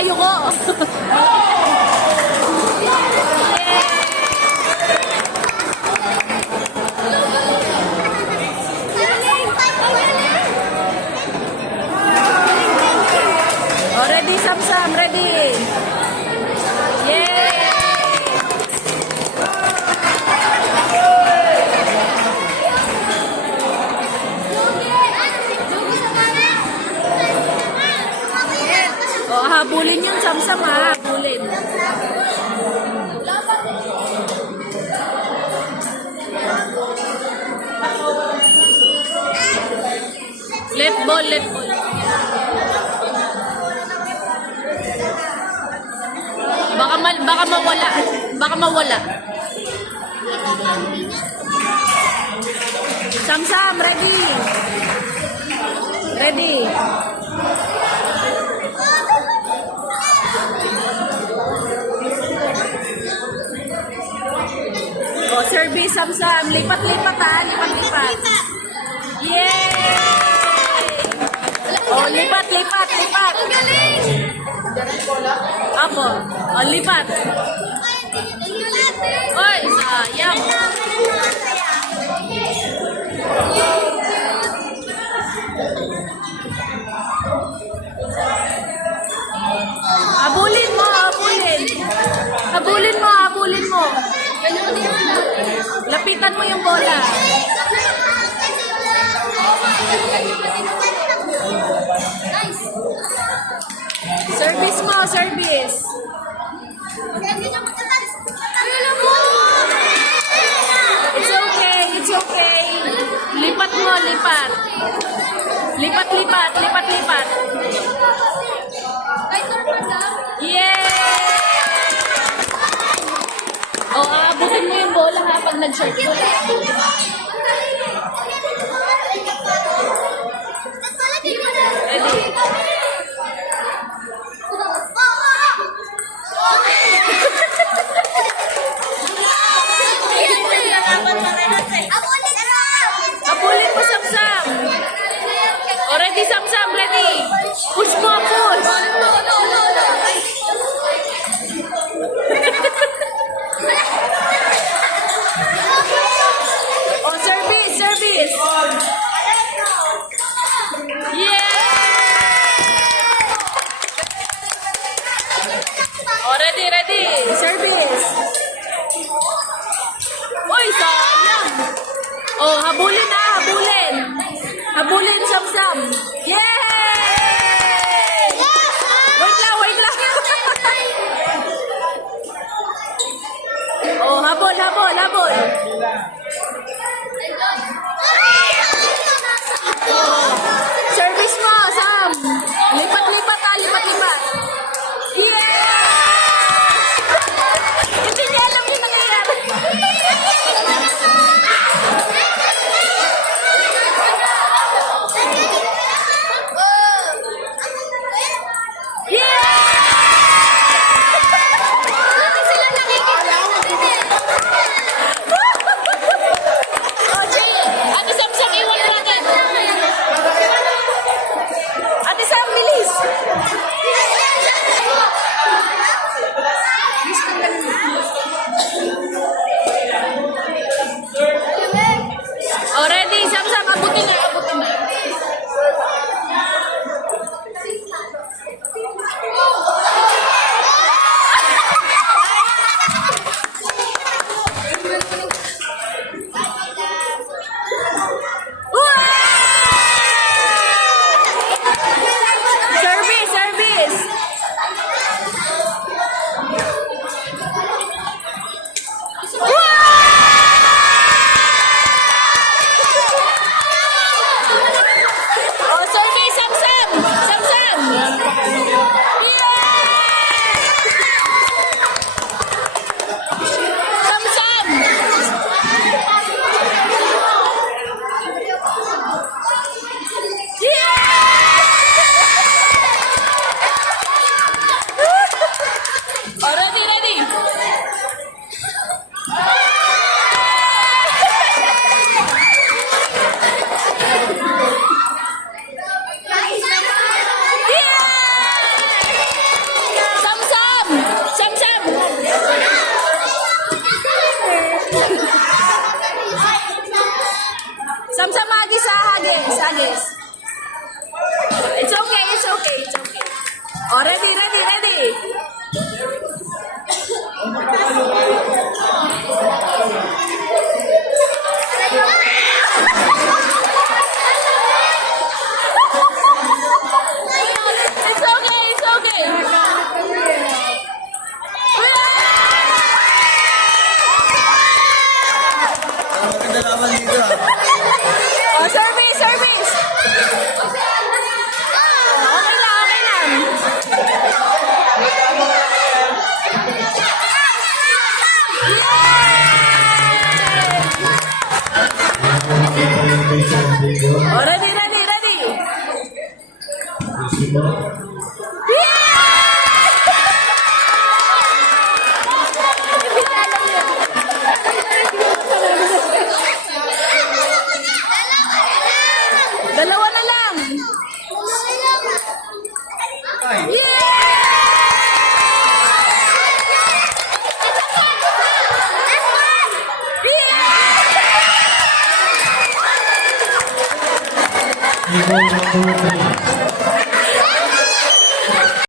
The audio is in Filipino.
kabayo ko. Oh, ready, Sam-Sam, ready. Yay! Oh, habulin yun, Sam-Sam, ha? Habulin. Let ball, let ball. Baka mawala. Baka mawala. Sam-Sam, ready. Ready. Oh, service, Sam-Sam. Lipat-lipat, ha? Lipat-lipat. Yay! Oh, lipat, lipat, lipat. Apo. Oh, lipat. Oy, sayang. Habulin mo, habulin. Habulin mo, habulin mo. Lapitan mo yung bola. Service mo, service. It's okay, it's okay. Lipat mo, lipat. Lipat, lipat, lipat, lipat. Yay! O, aabutin mo yung bola ha pag nag-short mo. Ready? Abulin mo, Sam-Sam. O, ready, Sam-Sam, ready. Push mo, push. O, service, service. Yeah! O, ready, ready. Service. Uy, sayang. Oh, habulin na, habulin. Habulin, Sam-Sam. Yay! Wait lang, wait lang. Oh, habol, habol, habol. Oh, service mo, Sam. Lipat-lipat, lipat-lipat. Yeah! Hindi niya alam yung nangyayari. Table number 3.